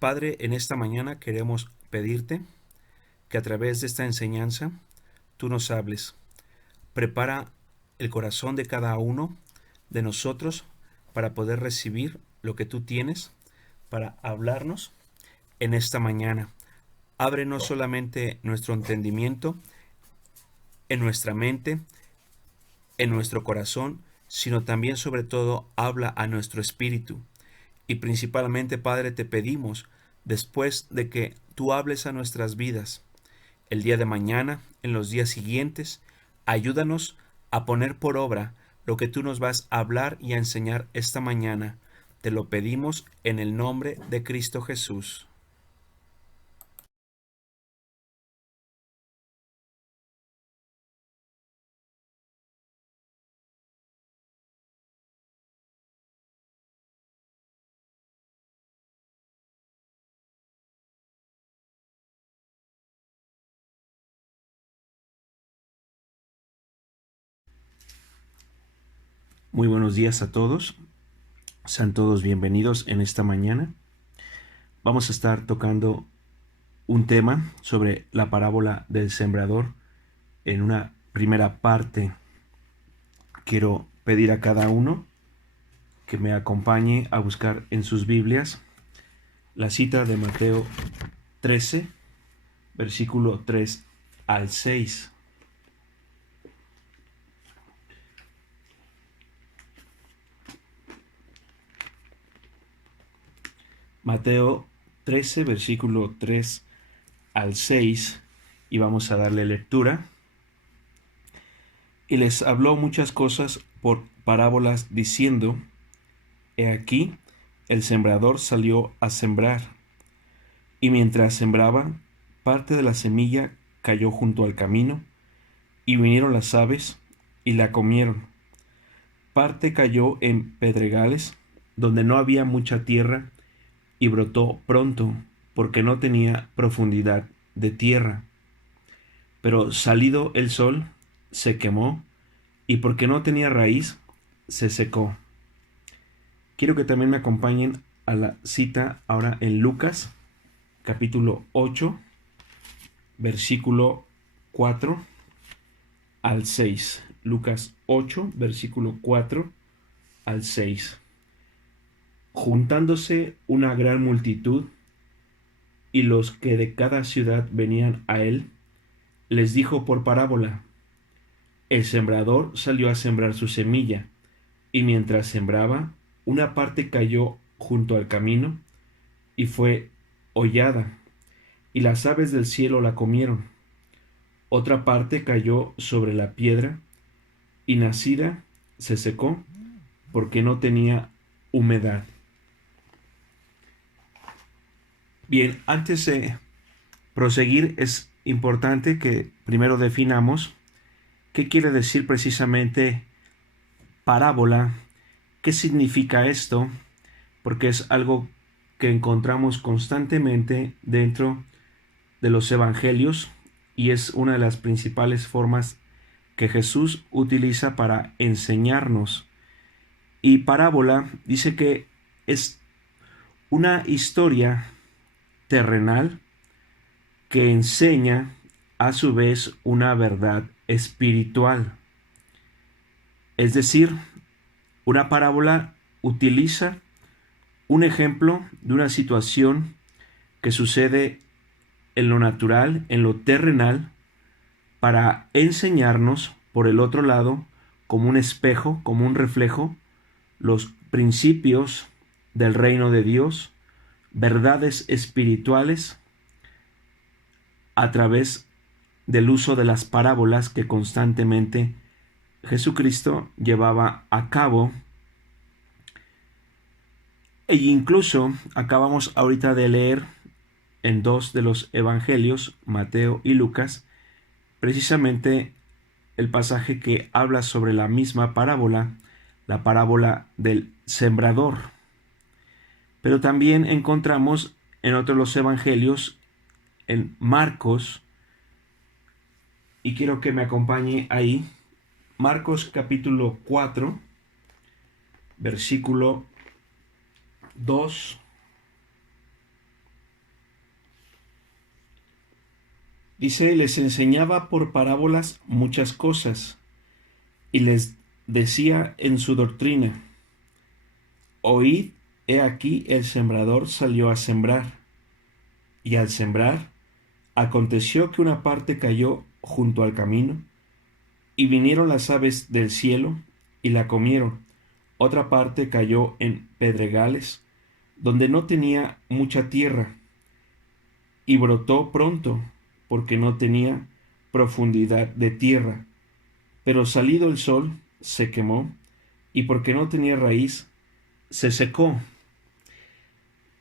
Padre, en esta mañana queremos pedirte que a través de esta enseñanza tú nos hables. Prepara el corazón de cada uno de nosotros para poder recibir lo que tú tienes para hablarnos en esta mañana. Abre no solamente nuestro entendimiento, en nuestra mente, en nuestro corazón, sino también sobre todo habla a nuestro espíritu. Y principalmente, Padre, te pedimos, después de que tú hables a nuestras vidas, el día de mañana, en los días siguientes, ayúdanos a poner por obra lo que tú nos vas a hablar y a enseñar esta mañana. Te lo pedimos en el nombre de Cristo Jesús. Muy buenos días a todos. Sean todos bienvenidos en esta mañana. Vamos a estar tocando un tema sobre la parábola del sembrador. En una primera parte quiero pedir a cada uno que me acompañe a buscar en sus Biblias la cita de Mateo 13, versículo 3 al 6. Mateo 13, versículo 3 al 6, y vamos a darle lectura. Y les habló muchas cosas por parábolas, diciendo: He aquí, el sembrador salió a sembrar, y mientras sembraba, parte de la semilla cayó junto al camino, y vinieron las aves y la comieron. Parte cayó en pedregales, donde no había mucha tierra, y brotó pronto, porque no tenía profundidad de tierra. Pero salido el sol, se quemó, y porque no tenía raíz, se secó. Quiero que también me acompañen a la cita ahora en Lucas, capítulo 8, versículo 4 al 6. Lucas 8, versículo 4 al 6. Juntándose una gran multitud, y los que de cada ciudad venían a él, les dijo por parábola: El sembrador salió a sembrar su semilla, y mientras sembraba, una parte cayó junto al camino, y fue hollada, y las aves del cielo la comieron. Otra parte cayó sobre la piedra, y nacida se secó, porque no tenía humedad. Bien, antes de proseguir, es importante que primero definamos qué quiere decir precisamente parábola, qué significa esto, porque es algo que encontramos constantemente dentro de los evangelios y es una de las principales formas que Jesús utiliza para enseñarnos. Y parábola dice que es una historia terrenal que enseña a su vez una verdad espiritual. Es decir, una parábola utiliza un ejemplo de una situación que sucede en lo natural, en lo terrenal, para enseñarnos por el otro lado, como un espejo, como un reflejo, los principios del reino de Dios, verdades espirituales, a través del uso de las parábolas que constantemente Jesucristo llevaba a cabo. E incluso acabamos ahorita de leer en dos de los evangelios, Mateo y Lucas, precisamente el pasaje que habla sobre la misma parábola, la parábola del sembrador. Pero también encontramos en otros los evangelios, en Marcos, y quiero que me acompañe ahí, Marcos capítulo 4, versículo 2 Dice, les enseñaba por parábolas muchas cosas y les decía en su doctrina, oíd, he aquí el sembrador salió a sembrar, y al sembrar, aconteció que una parte cayó junto al camino, y vinieron las aves del cielo y la comieron. Otra parte cayó en pedregales, donde no tenía mucha tierra, y brotó pronto, porque no tenía profundidad de tierra. Pero salido el sol, se quemó, y porque no tenía raíz, se secó.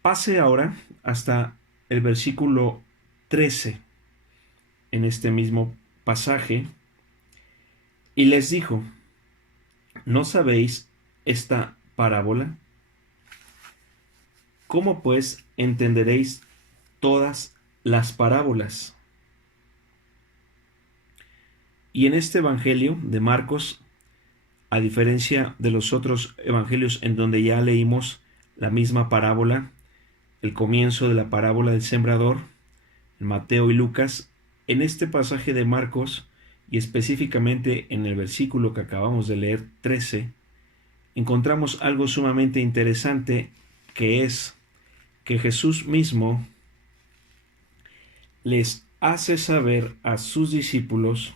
Pase ahora hasta el versículo 13 en este mismo pasaje, y les dijo, ¿no sabéis esta parábola? ¿Cómo pues entenderéis todas las parábolas? Y en este evangelio de Marcos, a diferencia de los otros evangelios en donde ya leímos la misma parábola, el comienzo de la parábola del sembrador, en Mateo y Lucas, en este pasaje de Marcos, y específicamente en el versículo que acabamos de leer, 13, encontramos algo sumamente interesante, que es que Jesús mismo les hace saber a sus discípulos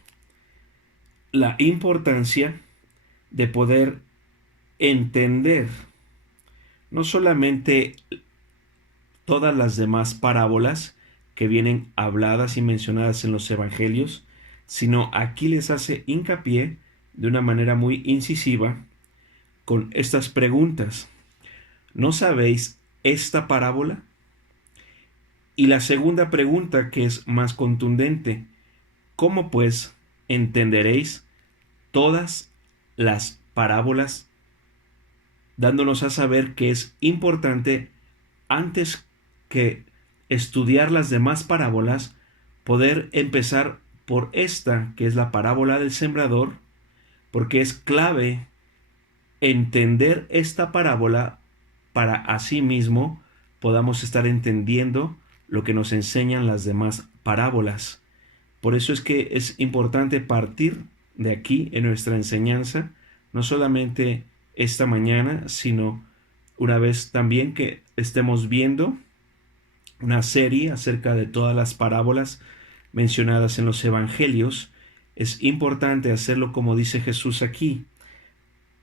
la importancia de poder entender no solamente todas las demás parábolas que vienen habladas y mencionadas en los evangelios, sino aquí les hace hincapié de una manera muy incisiva con estas preguntas. ¿No sabéis esta parábola? Y la segunda pregunta, que es más contundente, ¿cómo pues entenderéis todas las parábolas? Dándonos a saber que es importante, antes que estudiar las demás parábolas, poder empezar por esta, que es la parábola del sembrador, porque es clave entender esta parábola para así mismo podamos estar entendiendo lo que nos enseñan las demás parábolas. Por eso es que es importante partir de aquí en nuestra enseñanza, no solamente esta mañana, sino una vez también que estemos viendo una serie acerca de todas las parábolas mencionadas en los evangelios. Es importante hacerlo como dice Jesús aquí,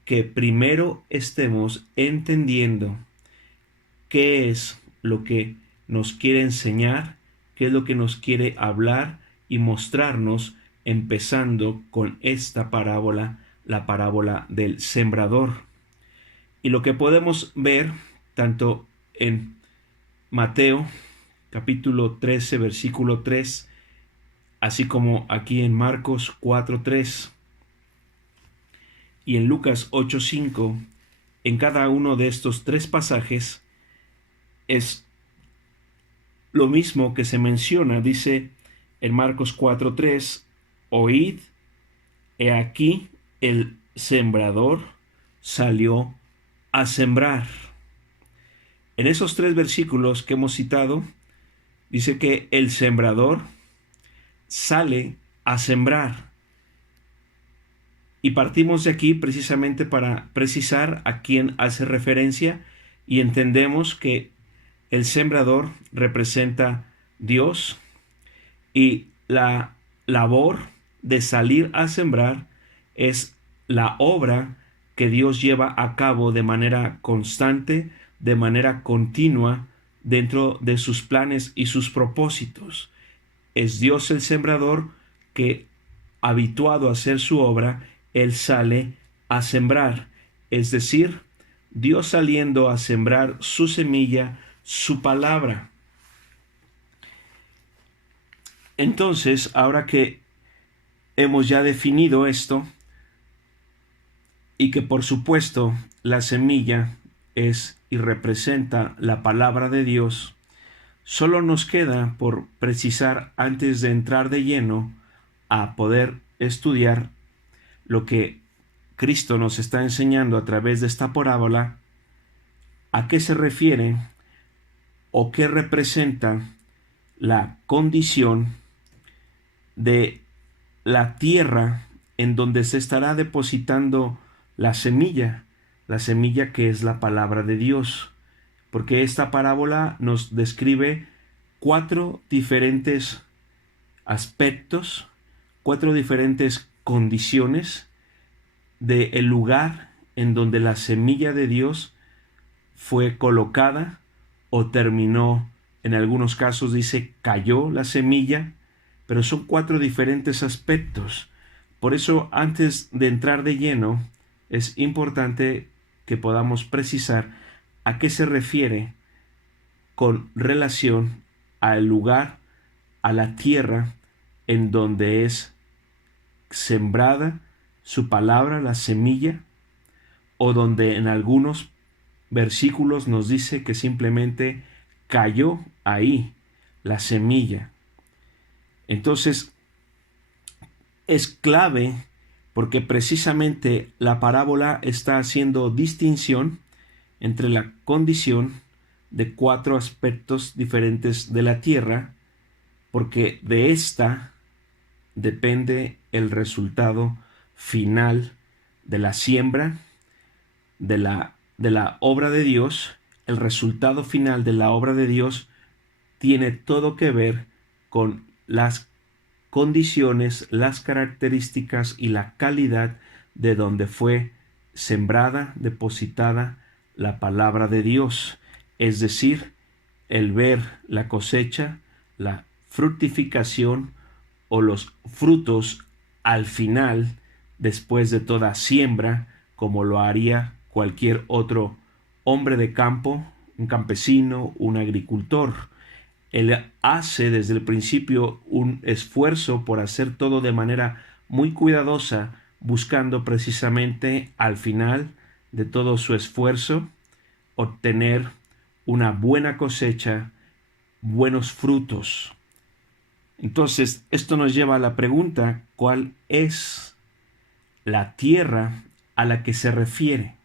que primero estemos entendiendo qué es lo que nos quiere enseñar, qué es lo que nos quiere hablar y mostrarnos, empezando con esta parábola, la parábola del sembrador. Y lo que podemos ver tanto en Mateo capítulo 13 versículo 3, así como aquí en Marcos 4:3 y en Lucas 8:5, en cada uno de estos tres pasajes es lo mismo que se menciona. Dice en Marcos 4:3, oíd, he aquí el sembrador salió a sembrar. En esos tres versículos que hemos citado, dice que el sembrador sale a sembrar. Y partimos de aquí precisamente para precisar a quién hace referencia, y entendemos que el sembrador representa Dios, y la labor de salir a sembrar es la obra que Dios lleva a cabo de manera constante, de manera continua, dentro de sus planes y sus propósitos. Es Dios el sembrador que, habituado a hacer su obra, Él sale a sembrar. Es decir, Dios saliendo a sembrar su semilla, su palabra. Entonces, ahora que hemos ya definido esto, y que por supuesto la semilla es y representa la palabra de Dios, solo nos queda por precisar, antes de entrar de lleno a poder estudiar lo que Cristo nos está enseñando a través de esta parábola, a qué se refiere o qué representa la condición de la tierra en donde se estará depositando la semilla que es la palabra de Dios, porque esta parábola nos describe 4 diferentes aspectos, 4 diferentes condiciones del lugar en donde la semilla de Dios fue colocada o terminó. En algunos casos dice cayó la semilla, pero son 4 diferentes aspectos. Por eso, antes de entrar de lleno, es importante que podamos precisar a qué se refiere con relación al lugar, a la tierra en donde es sembrada su palabra, la semilla, o donde en algunos versículos nos dice que simplemente cayó ahí la semilla. Entonces, es clave porque precisamente la parábola está haciendo distinción entre la condición de 4 aspectos diferentes de la tierra, porque de esta depende el resultado final de la siembra, de la obra de Dios. El resultado final de la obra de Dios tiene todo que ver con las condiciones, las características y la calidad de donde fue sembrada, depositada la palabra de Dios. Es decir, el ver la cosecha, la fructificación o los frutos al final, después de toda siembra, como lo haría cualquier otro hombre de campo, un campesino, un agricultor. Él hace desde el principio un esfuerzo por hacer todo de manera muy cuidadosa, buscando precisamente al final de todo su esfuerzo obtener una buena cosecha, buenos frutos. Entonces, esto nos lleva a la pregunta, ¿cuál es la tierra a la que se refiere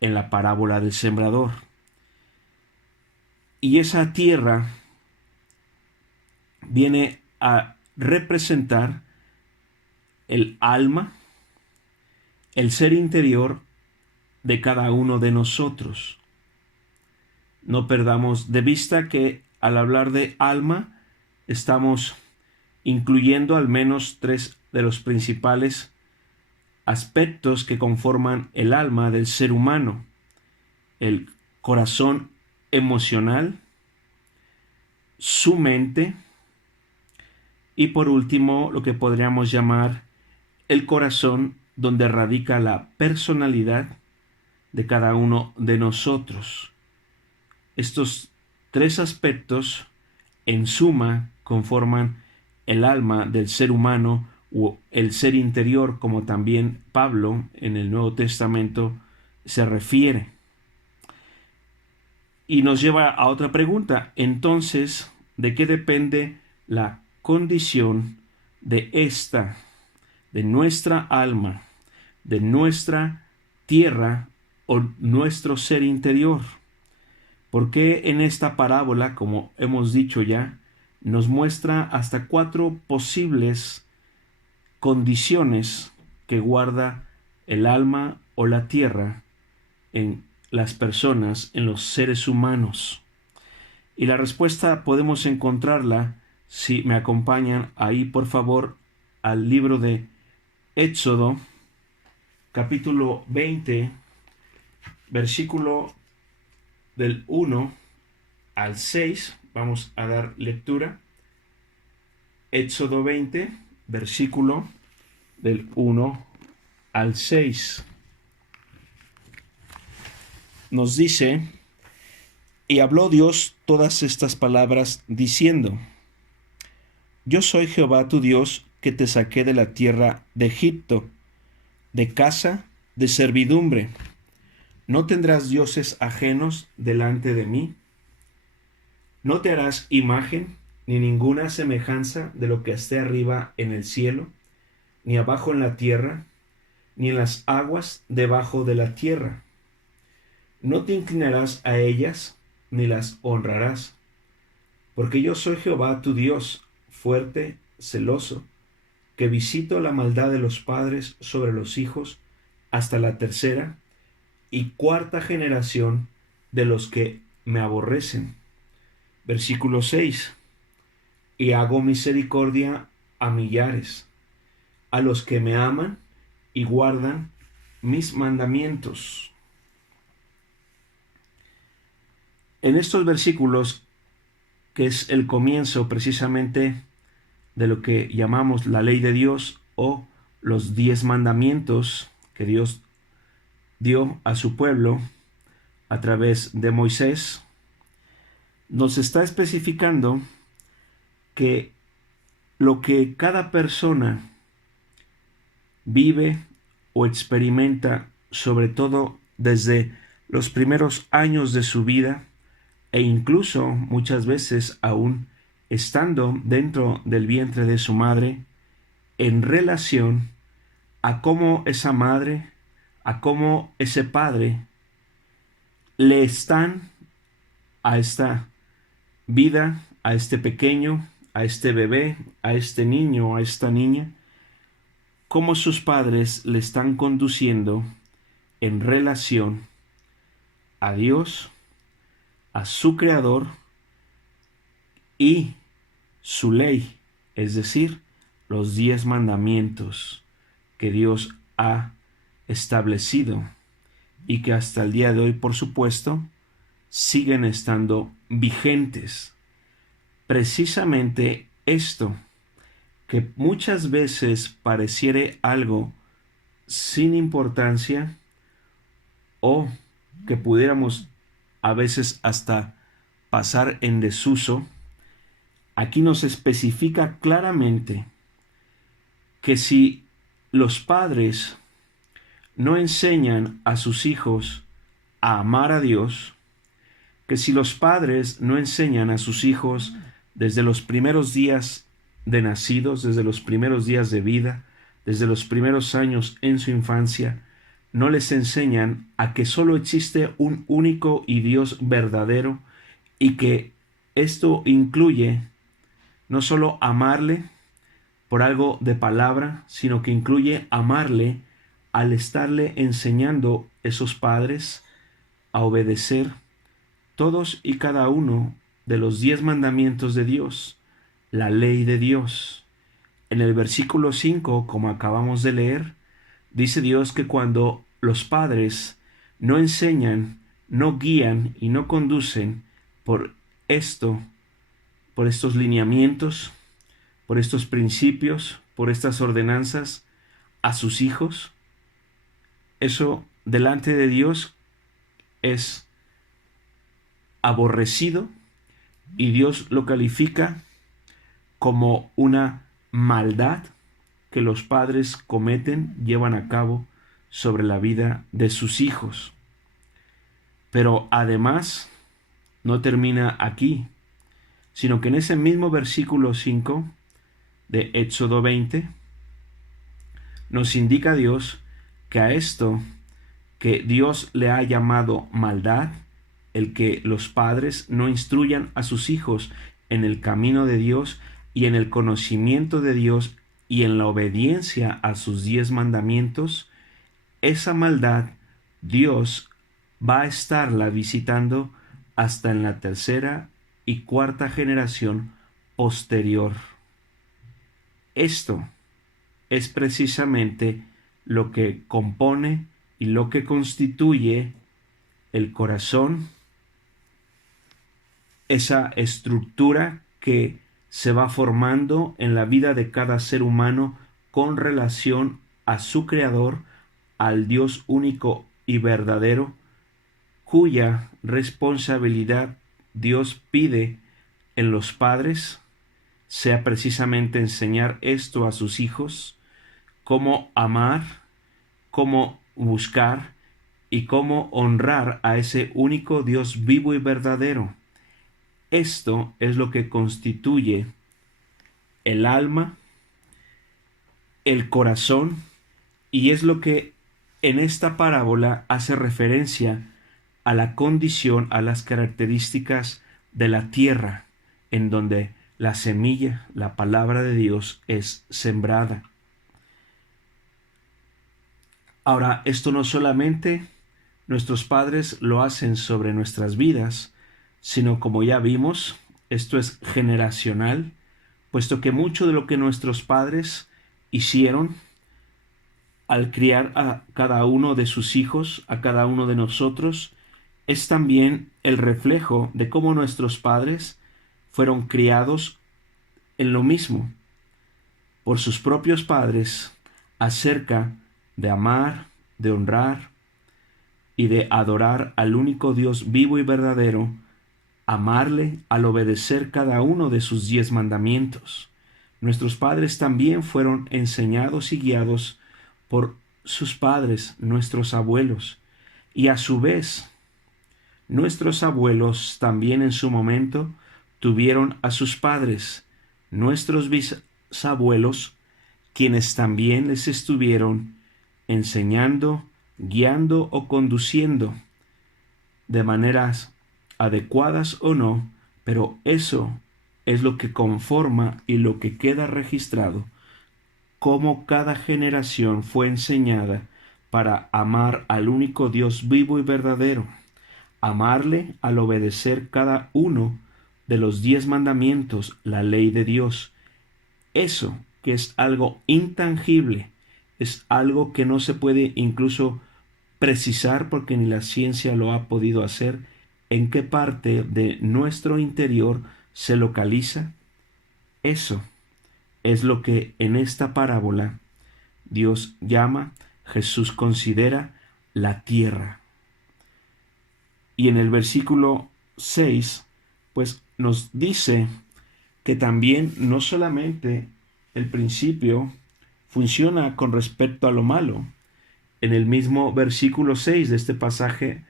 en la parábola del sembrador? Y esa tierra viene a representar el alma, el ser interior de cada uno de nosotros. No perdamos de vista que al hablar de alma estamos incluyendo al menos 3 de los principales aspectos que conforman el alma del ser humano: el corazón emocional, su mente y por último lo que podríamos llamar el corazón, donde radica la personalidad de cada uno de nosotros. Estos 3 aspectos en suma conforman el alma del ser humano o el ser interior, como también Pablo en el Nuevo Testamento se refiere. Y nos lleva a otra pregunta. Entonces, ¿de qué depende la condición de nuestra alma, de nuestra tierra o nuestro ser interior? Porque en esta parábola, como hemos dicho ya, nos muestra hasta 4 posibles condiciones que guarda el alma o la tierra en las personas, en los seres humanos? Y la respuesta podemos encontrarla, si me acompañan ahí por favor, al libro de Éxodo, capítulo 20, versículo del 1 al 6. Vamos a dar lectura. Éxodo 20, versículo del 1 al 6. Nos dice: y habló Dios todas estas palabras diciendo: yo soy Jehová tu Dios, que te saqué de la tierra de Egipto, de casa de servidumbre. No tendrás dioses ajenos delante de mí. No te harás imagen ni ninguna semejanza de lo que esté arriba en el cielo, ni abajo en la tierra, ni en las aguas debajo de la tierra. No te inclinarás a ellas, ni las honrarás, porque yo soy Jehová tu Dios, fuerte celoso, que visito la maldad de los padres sobre los hijos hasta la tercera y cuarta generación de los que me aborrecen. Versículo 6. Y hago misericordia a millares, a los que me aman y guardan mis mandamientos. En estos versículos, que es el comienzo precisamente de lo que llamamos la ley de Dios o los 10 mandamientos que Dios dio a su pueblo a través de Moisés, nos está especificando que lo que cada persona vive o experimenta, sobre todo desde los primeros años de su vida, e incluso muchas veces aún estando dentro del vientre de su madre, en relación a cómo esa madre, a cómo ese padre le están a esta vida, a este pequeño, a este bebé, a este niño, a esta niña, cómo sus padres le están conduciendo en relación a Dios, a su Creador y su ley, es decir, los 10 mandamientos que Dios ha establecido y que hasta el día de hoy, por supuesto, siguen estando vigentes. Precisamente esto, que muchas veces pareciere algo sin importancia o que pudiéramos a veces hasta pasar en desuso, aquí nos especifica claramente que si los padres no enseñan a sus hijos a amar a Dios, que si los padres no enseñan a sus hijos desde los primeros días de nacidos, desde los primeros días de vida, desde los primeros años en su infancia, no les enseñan a que solo existe un único y Dios verdadero y que esto incluye no solo amarle por algo de palabra, sino que incluye amarle al estarle enseñando esos padres a obedecer todos y cada uno de los 10 mandamientos de Dios, la ley de Dios. En el versículo 5, como acabamos de leer, dice Dios que cuando los padres no enseñan, no guían y no conducen por esto, por estos lineamientos, por estos principios, por estas ordenanzas a sus hijos, eso delante de Dios es aborrecido y Dios lo califica como una maldad que los padres cometen, llevan a cabo sobre la vida de sus hijos. Pero además no termina aquí, sino que en ese mismo versículo 5 de Éxodo 20 nos indica Dios que a esto que Dios le ha llamado maldad, el que los padres no instruyan a sus hijos en el camino de Dios y en el conocimiento de Dios y en la obediencia a sus 10 mandamientos, esa maldad Dios va a estarla visitando hasta en la tercera y cuarta generación posterior. Esto es precisamente lo que compone y lo que constituye el corazón, esa estructura que se va formando en la vida de cada ser humano con relación a su Creador, al Dios único y verdadero, cuya responsabilidad Dios pide en los padres sea precisamente enseñar esto a sus hijos, cómo amar, cómo buscar y cómo honrar a ese único Dios vivo y verdadero. Esto es lo que constituye el alma, el corazón, y es lo que en esta parábola hace referencia a la condición, a las características de la tierra, en donde la semilla, la palabra de Dios, es sembrada. Ahora, esto no solamente nuestros padres lo hacen sobre nuestras vidas, sino como ya vimos, esto es generacional, puesto que mucho de lo que nuestros padres hicieron al criar a cada uno de sus hijos, a cada uno de nosotros, es también el reflejo de cómo nuestros padres fueron criados en lo mismo por sus propios padres acerca de amar, de honrar y de adorar al único Dios vivo y verdadero, amarle al obedecer cada uno de sus 10 mandamientos. Nuestros padres también fueron enseñados y guiados por sus padres, nuestros abuelos, y a su vez, nuestros abuelos también en su momento tuvieron a sus padres, nuestros bisabuelos, quienes también les estuvieron enseñando, guiando o conduciendo de maneras adecuadas o no, pero eso es lo que conforma y lo que queda registrado, cómo cada generación fue enseñada para amar al único Dios vivo y verdadero, amarle al obedecer cada uno de los 10 mandamientos, la ley de Dios. Eso que es algo intangible, es algo que no se puede incluso precisar porque ni la ciencia lo ha podido hacer, en qué parte de nuestro interior se localiza. Eso es lo que en esta parábola Dios llama, Jesús considera la tierra. Y en el versículo 6, pues nos dice que también no solamente el principio funciona con respecto a lo malo. En el mismo versículo 6 de este pasaje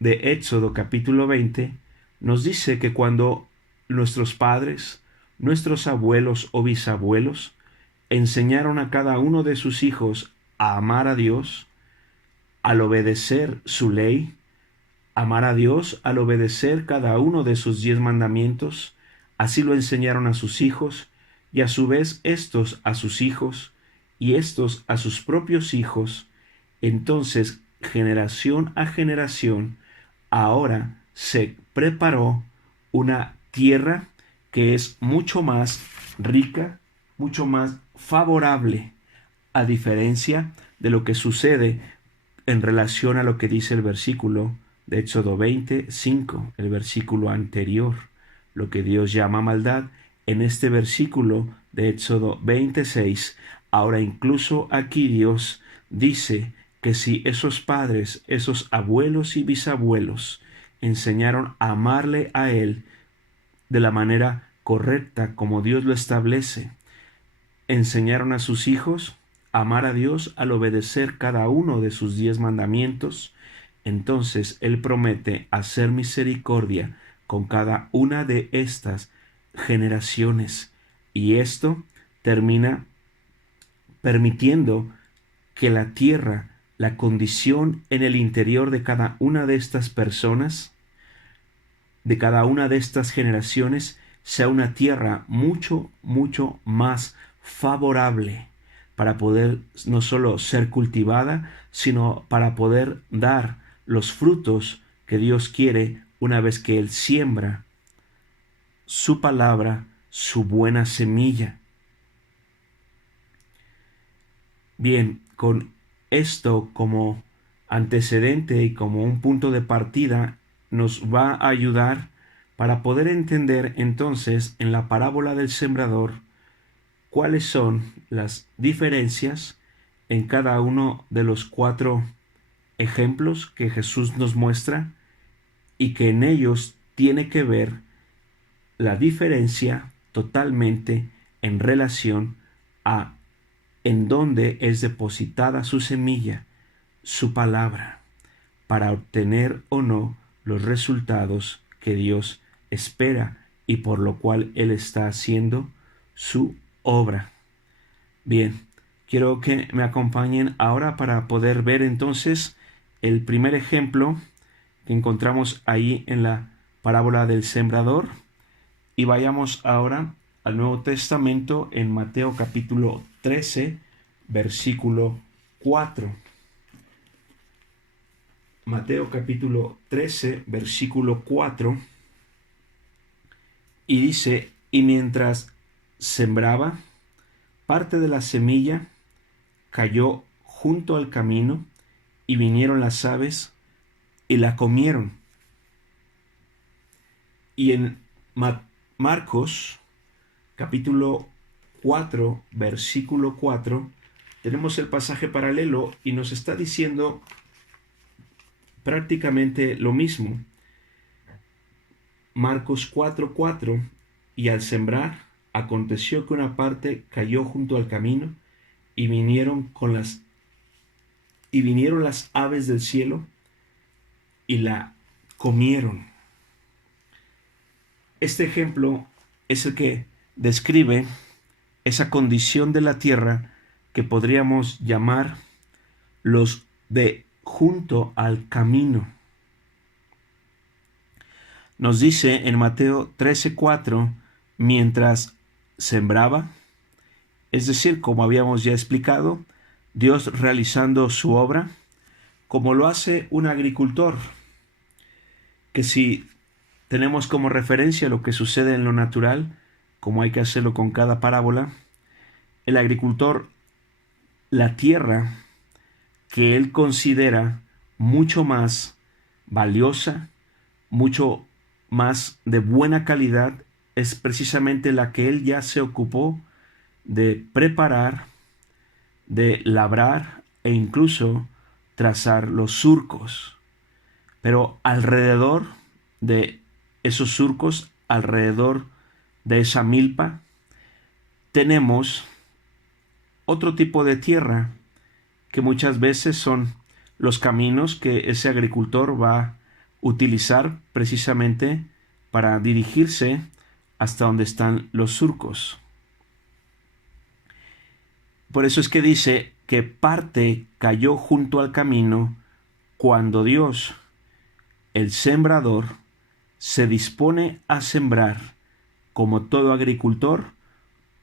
de Éxodo capítulo 20, nos dice que cuando nuestros padres, nuestros abuelos o bisabuelos enseñaron a cada uno de sus hijos a amar a Dios, al obedecer su ley, amar a Dios al obedecer cada uno de sus 10 mandamientos, así lo enseñaron a sus hijos, y a su vez estos a sus hijos, y estos a sus propios hijos. Entonces, generación a generación, ahora se preparó una tierra que es mucho más rica, mucho más favorable, a diferencia de lo que sucede en relación a lo que dice el versículo de Éxodo 25, el versículo anterior, lo que Dios llama maldad. En este versículo de Éxodo 26, ahora incluso aquí Dios dice que si esos padres, esos abuelos y bisabuelos enseñaron a amarle a Él de la manera correcta como Dios lo establece, enseñaron a sus hijos a amar a Dios al obedecer cada uno de sus 10 mandamientos, entonces Él promete hacer misericordia con cada una de estas generaciones. Y esto termina permitiendo que la tierra, la condición en el interior de cada una de estas personas, de cada una de estas generaciones, sea una tierra mucho, mucho más favorable para poder no solo ser cultivada, sino para poder dar los frutos que Dios quiere una vez que Él siembra su palabra, su buena semilla. Bien, con esto como antecedente y como un punto de partida, nos va a ayudar para poder entender entonces en la parábola del sembrador cuáles son las diferencias en cada uno de los 4 ejemplos que Jesús nos muestra y que en ellos tiene que ver la diferencia totalmente en relación a en dónde es depositada su semilla, su palabra, para obtener o no los resultados que Dios espera y por lo cual Él está haciendo su obra. Bien, quiero que me acompañen ahora para poder ver entonces el primer ejemplo que encontramos ahí en la parábola del sembrador. Y vayamos ahora al Nuevo Testamento en Mateo capítulo 13, versículo 4. Mateo capítulo 13, versículo 4. Y dice, y mientras sembraba, parte de la semilla cayó junto al camino, y vinieron las aves y la comieron. Y en Marcos capítulo 4, versículo 4, tenemos el pasaje paralelo y nos está diciendo prácticamente lo mismo. Marcos 4:4, y al sembrar, aconteció que una parte cayó junto al camino, y vinieron las aves del cielo y la comieron. Este ejemplo es el que describe esa condición de la tierra que podríamos llamar los de junto al camino. Nos dice en Mateo 13:4, mientras sembraba, es decir, como habíamos ya explicado, Dios realizando su obra, como lo hace un agricultor, que si tenemos como referencia lo que sucede en lo natural, como hay que hacerlo con cada parábola, el agricultor, la tierra que él considera mucho más valiosa, mucho más de buena calidad, es precisamente la que él ya se ocupó de preparar, de labrar e incluso trazar los surcos. Pero alrededor de esos surcos, alrededor de esa milpa, tenemos otro tipo de tierra que muchas veces son los caminos que ese agricultor va a utilizar precisamente para dirigirse hasta donde están los surcos. Por eso es que dice que parte cayó junto al camino cuando Dios, el sembrador, se dispone a sembrar. Como todo agricultor,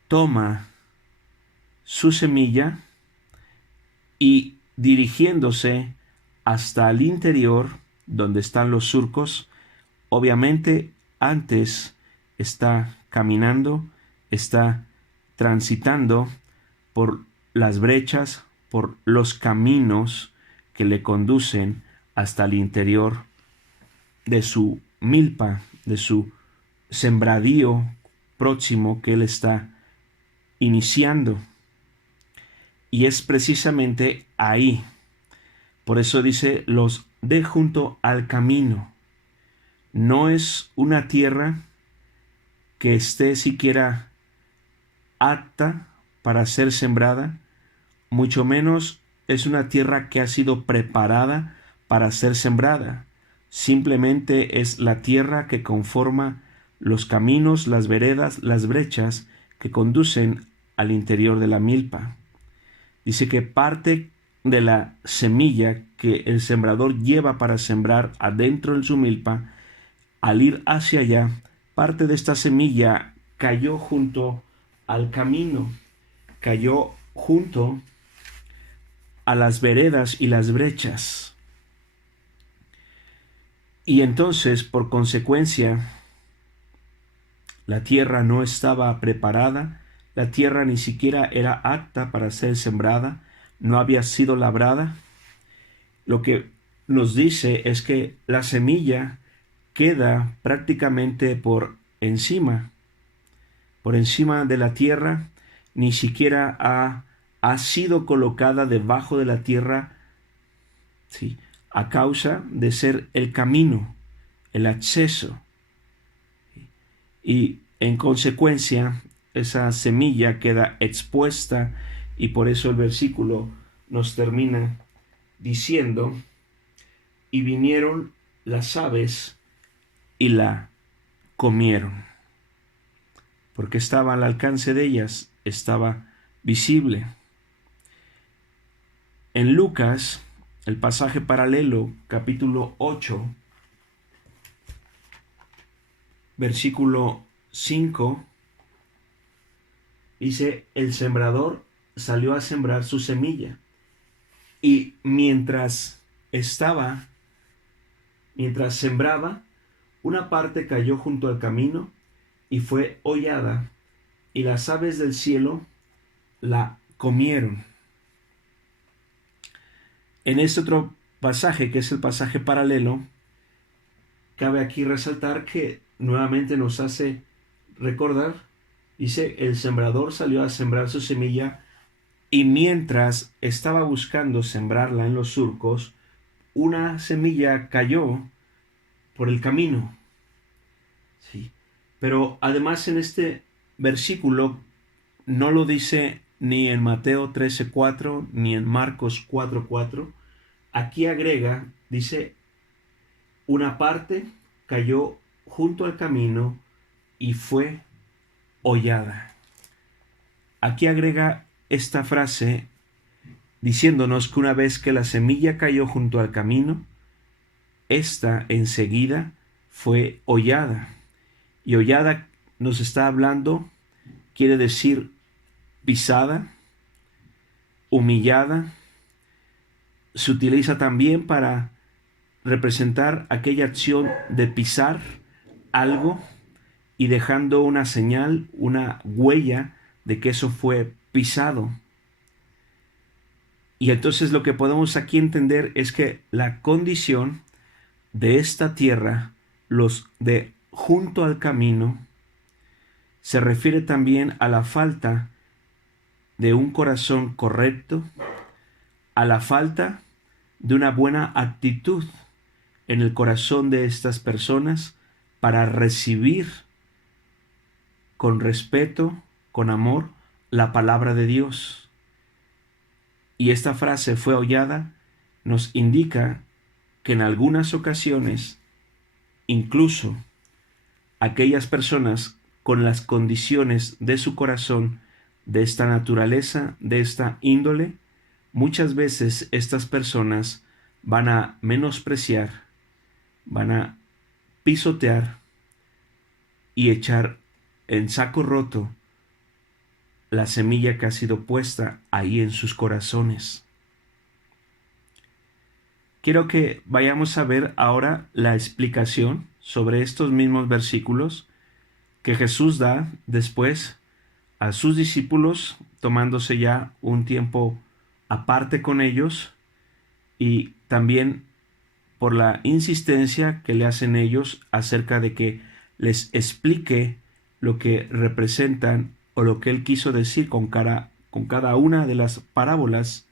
toma su semilla y dirigiéndose hasta el interior, donde están los surcos, obviamente antes está caminando, está transitando por las brechas, por los caminos que le conducen hasta el interior de su milpa, de su sembradío próximo que él está iniciando. Y es precisamente ahí. Por eso dice, los de junto al camino. No es una tierra que esté siquiera apta para ser sembrada, mucho menos es una tierra que ha sido preparada para ser sembrada. Simplemente es la tierra que conforma los caminos, las veredas, las brechas que conducen al interior de la milpa. Dice que parte de la semilla que el sembrador lleva para sembrar adentro en su milpa, al ir hacia allá, parte de esta semilla cayó junto al camino, cayó junto a las veredas y las brechas. Y entonces, por consecuencia, la tierra no estaba preparada, la tierra ni siquiera era apta para ser sembrada, no había sido labrada. Lo que nos dice es que la semilla queda prácticamente por encima de la tierra, ni siquiera ha sido colocada debajo de la tierra, ¿sí?, a causa de ser el camino, el acceso. Y en consecuencia, esa semilla queda expuesta, y por eso el versículo nos termina diciendo, y vinieron las aves y la comieron. Porque estaba al alcance de ellas, estaba visible. En Lucas, el pasaje paralelo, capítulo 8, versículo 5 dice, el sembrador salió a sembrar su semilla. Y mientras sembraba, una parte cayó junto al camino y fue hollada, y las aves del cielo la comieron. En este otro pasaje, que es el pasaje paralelo, cabe aquí resaltar que nuevamente nos hace recordar, dice, el sembrador salió a sembrar su semilla y mientras estaba buscando sembrarla en los surcos, una semilla cayó por el camino. Sí. Pero además en este versículo no lo dice ni en Mateo 13:4 ni en Marcos 4:4. Aquí agrega, dice, una parte cayó junto al camino y fue hollada. Aquí agrega esta frase diciéndonos que una vez que la semilla cayó junto al camino, esta enseguida fue hollada. Y hollada nos está hablando, quiere decir pisada, humillada. Se utiliza también para representar aquella acción de pisar algo y dejando una señal, una huella de que eso fue pisado. Y entonces lo que podemos aquí entender es que la condición de esta tierra, los de junto al camino, se refiere también a la falta de un corazón correcto, a la falta de una buena actitud en el corazón de estas personas para recibir con respeto, con amor, la palabra de Dios. Y esta frase fue hollada nos indica que en algunas ocasiones, incluso aquellas personas con las condiciones de su corazón, de esta naturaleza, de esta índole, muchas veces estas personas van a menospreciar, van a pisotear y echar en saco roto la semilla que ha sido puesta ahí en sus corazones. Quiero que vayamos a ver ahora la explicación sobre estos mismos versículos que Jesús da después a sus discípulos, tomándose ya un tiempo aparte con ellos y también por la insistencia que le hacen ellos acerca de que les explique lo que representan o lo que él quiso decir con cada una de las parábolas.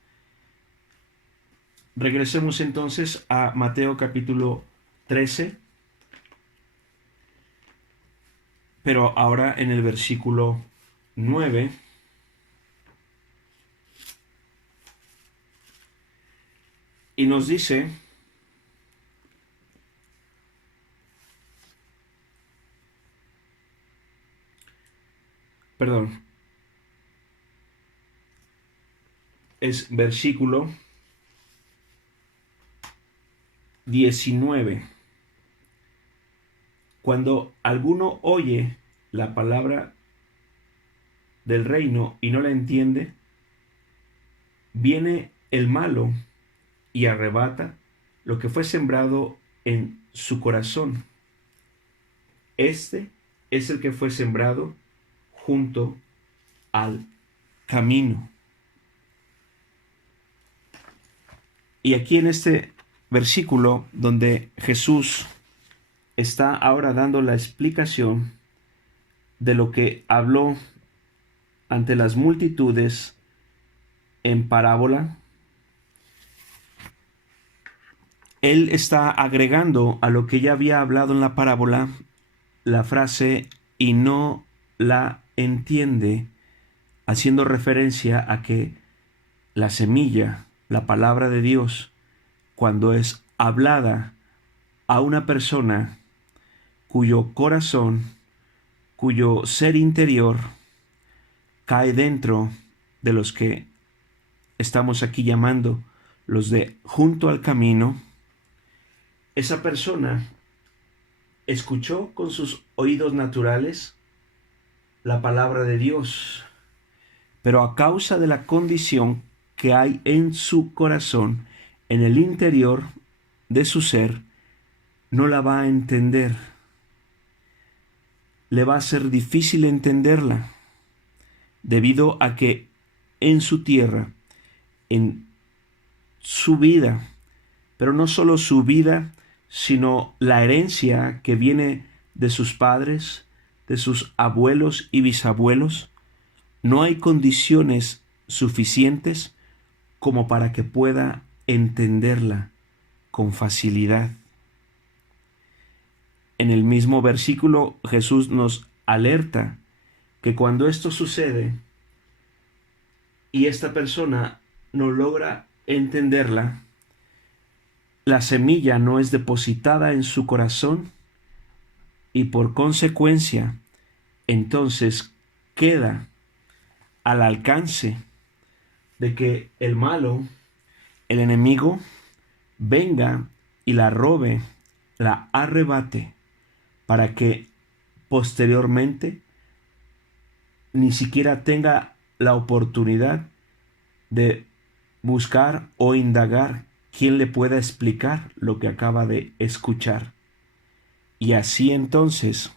Regresemos entonces a Mateo capítulo 13, pero ahora en el versículo 9. Y nos dice, es versículo 19. Cuando alguno oye la palabra del reino y no la entiende, viene el malo y arrebata lo que fue sembrado en su corazón. Este es el que fue sembrado junto al camino. Y aquí en este versículo donde Jesús está ahora dando la explicación de lo que habló ante las multitudes en parábola, él está agregando a lo que ya había hablado en la parábola la frase y no la entiende, haciendo referencia a que la semilla, la palabra de Dios, cuando es hablada a una persona cuyo corazón, cuyo ser interior cae dentro de los que estamos aquí llamando los de junto al camino, esa persona escuchó con sus oídos naturales la palabra de Dios, pero a causa de la condición que hay en su corazón, en el interior de su ser, no la va a entender. Le va a ser difícil entenderla, debido a que en su tierra, en su vida, pero no solo su vida, sino la herencia que viene de sus padres, de sus abuelos y bisabuelos, no hay condiciones suficientes como para que pueda entenderla con facilidad. En el mismo versículo Jesús nos alerta que cuando esto sucede y esta persona no logra entenderla, la semilla no es depositada en su corazón y por consecuencia entonces queda al alcance de que el malo, el enemigo, venga y la robe, la arrebate, para que posteriormente ni siquiera tenga la oportunidad de buscar o indagar quién le pueda explicar lo que acaba de escuchar. Y así entonces,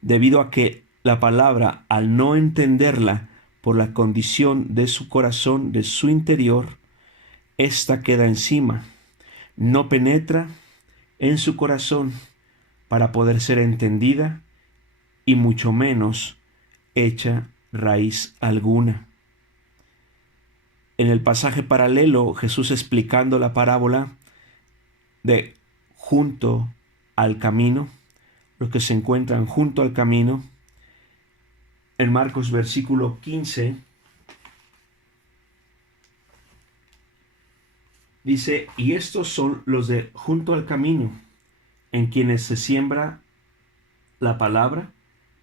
debido a que la palabra, al no entenderla por la condición de su corazón, de su interior, ésta queda encima, no penetra en su corazón para poder ser entendida y mucho menos hecha raíz alguna. En el pasaje paralelo, Jesús explicando la parábola de junto al camino, los que se encuentran junto al camino, en Marcos versículo 15, dice, y estos son los de junto al camino, en quienes se siembra la palabra,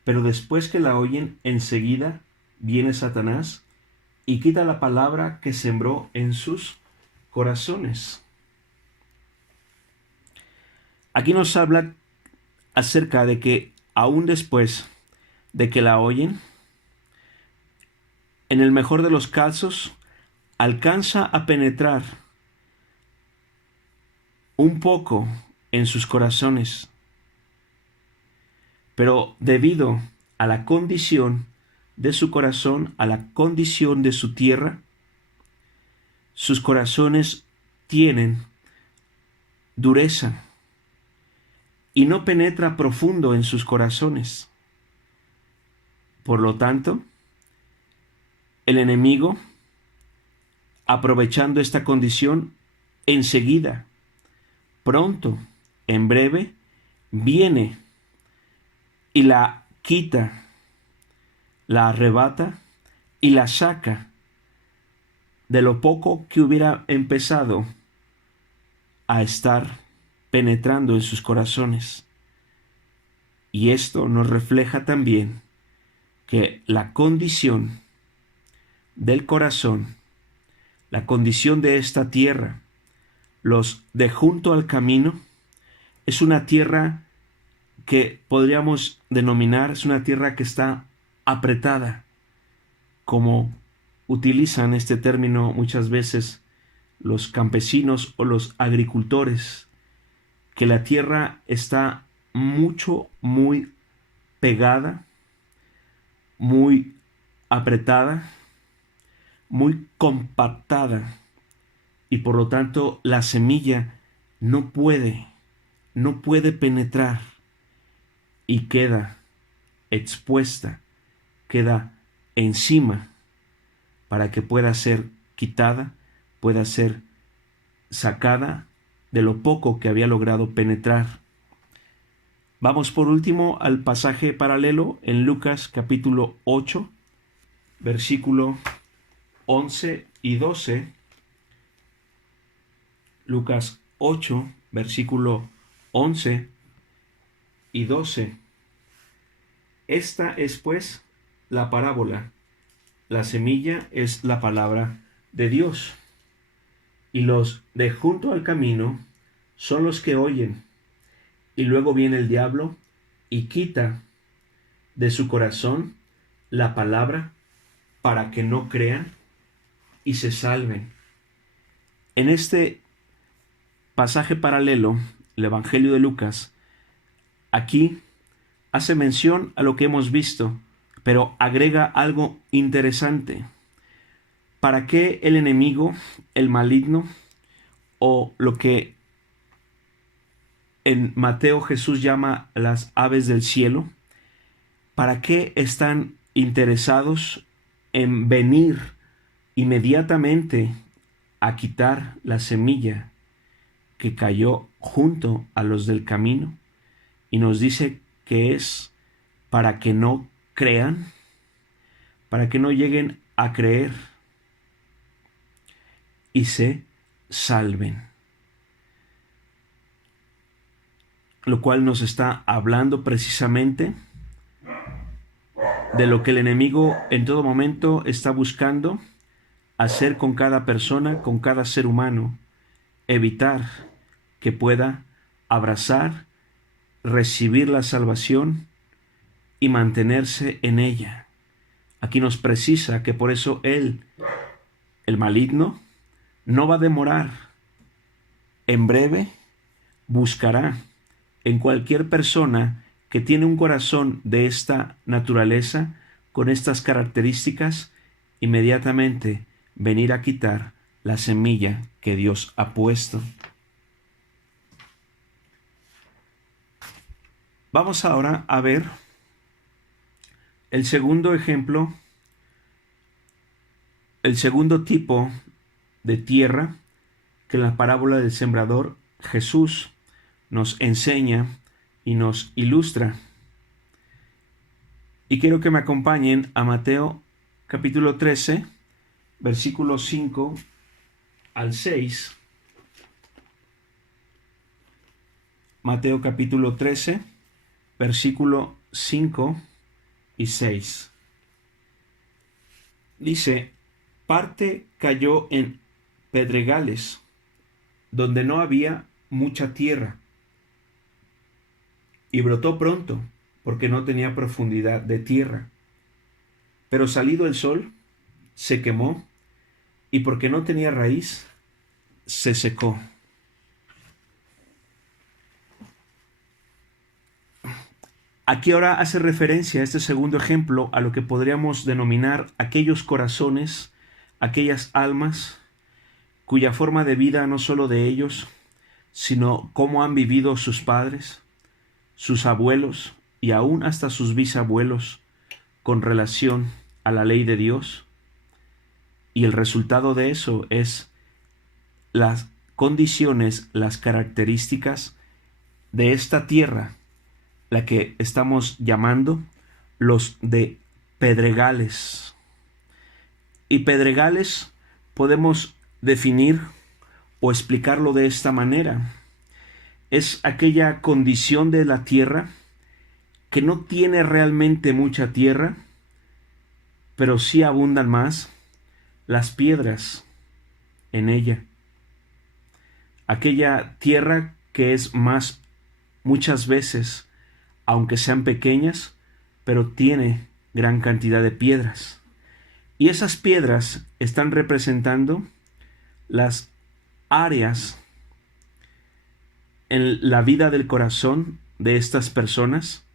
pero después que la oyen, enseguida viene Satanás y quita la palabra que sembró en sus corazones. Aquí nos habla acerca de que aún después de que la oyen, en el mejor de los casos, alcanza a penetrar un poco en sus corazones. Pero debido a la condición de su corazón, a la condición de su tierra, sus corazones tienen dureza y no penetra profundo en sus corazones. Por lo tanto, el enemigo, aprovechando esta condición, enseguida, pronto, en breve, viene y la quita, la arrebata y la saca de lo poco que hubiera empezado a estar penetrando en sus corazones. Y esto nos refleja también que la condición del corazón, la condición de esta tierra, los de junto al camino, es una tierra que podríamos denominar, es una tierra que está apretada, como utilizan este término muchas veces los campesinos o los agricultores, que la tierra está muy pegada, muy apretada, muy compactada, y por lo tanto la semilla no puede penetrar y queda expuesta, queda encima para que pueda ser quitada, pueda ser sacada de lo poco que había logrado penetrar. Vamos por último al pasaje paralelo en Lucas capítulo 8, versículo 11 y 12. Lucas 8, versículo 11 y 12. Esta es pues la parábola. La semilla es la palabra de Dios. Y los de junto al camino son los que oyen. Y luego viene el diablo y quita de su corazón la palabra para que no crean y se salven. En este pasaje paralelo, el Evangelio de Lucas, aquí hace mención a lo que hemos visto, pero agrega algo interesante. ¿Para qué el enemigo, el maligno, o lo que en Mateo Jesús llama las aves del cielo, para qué están interesados en venir inmediatamente a quitar la semilla que cayó junto a los del camino? Y nos dice que es para que no crean, para que no lleguen a creer y se salven. Lo cual nos está hablando precisamente de lo que el enemigo en todo momento está buscando hacer con cada persona, con cada ser humano, evitar que pueda abrazar, recibir la salvación y mantenerse en ella. Aquí nos precisa que por eso él, el maligno, no va a demorar. En breve buscará en cualquier persona que tiene un corazón de esta naturaleza, con estas características, inmediatamente venir a quitar la semilla que Dios ha puesto. Vamos ahora a ver el segundo ejemplo, el segundo tipo de tierra que en la parábola del sembrador Jesús nos enseña y nos ilustra. Y quiero que me acompañen a Mateo capítulo 13, versículos 5 al 6. Mateo capítulo 13, versículo 5 y 6. Dice: parte cayó en pedregales, donde no había mucha tierra, y brotó pronto, porque no tenía profundidad de tierra. Pero salido el sol, se quemó, y porque no tenía raíz, se secó. Aquí ahora hace referencia a este segundo ejemplo a lo que podríamos denominar aquellos corazones, aquellas almas, cuya forma de vida no solo de ellos, sino cómo han vivido sus padres, sus abuelos y aún hasta sus bisabuelos con relación a la ley de Dios. Y el resultado de eso es las condiciones, las características de esta tierra, la que estamos llamando los de pedregales. Y pedregales podemos definir o explicarlo de esta manera. Es aquella condición de la tierra que no tiene realmente mucha tierra, pero sí abundan más las piedras en ella. Aquella tierra que es más, muchas veces, aunque sean pequeñas, pero tiene gran cantidad de piedras. Y esas piedras están representando las áreas en la vida del corazón de estas personas,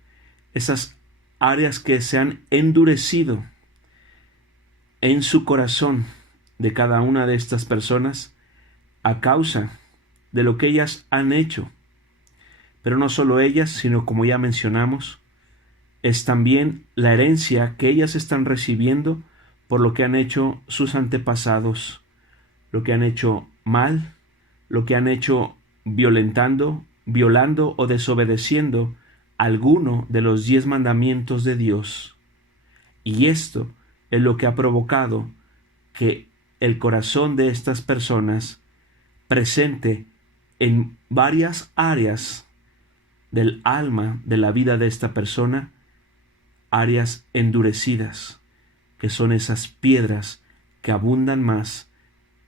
esas áreas que se han endurecido en su corazón de cada una de estas personas a causa de lo que ellas han hecho. Pero no solo ellas, sino, como ya mencionamos, es también la herencia que ellas están recibiendo por lo que han hecho sus antepasados, lo que han hecho mal, lo que han hecho violando o desobedeciendo alguno de los 10 mandamientos de Dios. Y esto es lo que ha provocado que el corazón de estas personas presente en varias áreas del alma, de la vida de esta persona, áreas endurecidas, que son esas piedras que abundan más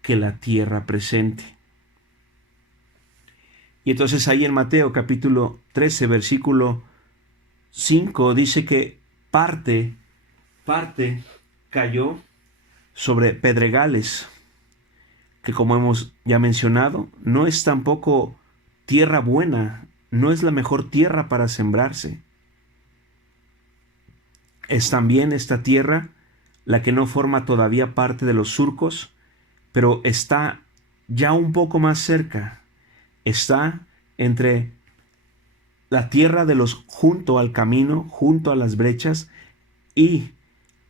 que la tierra presente. Y entonces ahí en Mateo capítulo 13, versículo 5, dice que parte cayó sobre pedregales, que como hemos ya mencionado, no es tampoco tierra buena, no es la mejor tierra para sembrarse. Es también esta tierra la que no forma todavía parte de los surcos, pero está ya un poco más cerca. Está entre la tierra de los junto al camino, junto a las brechas, y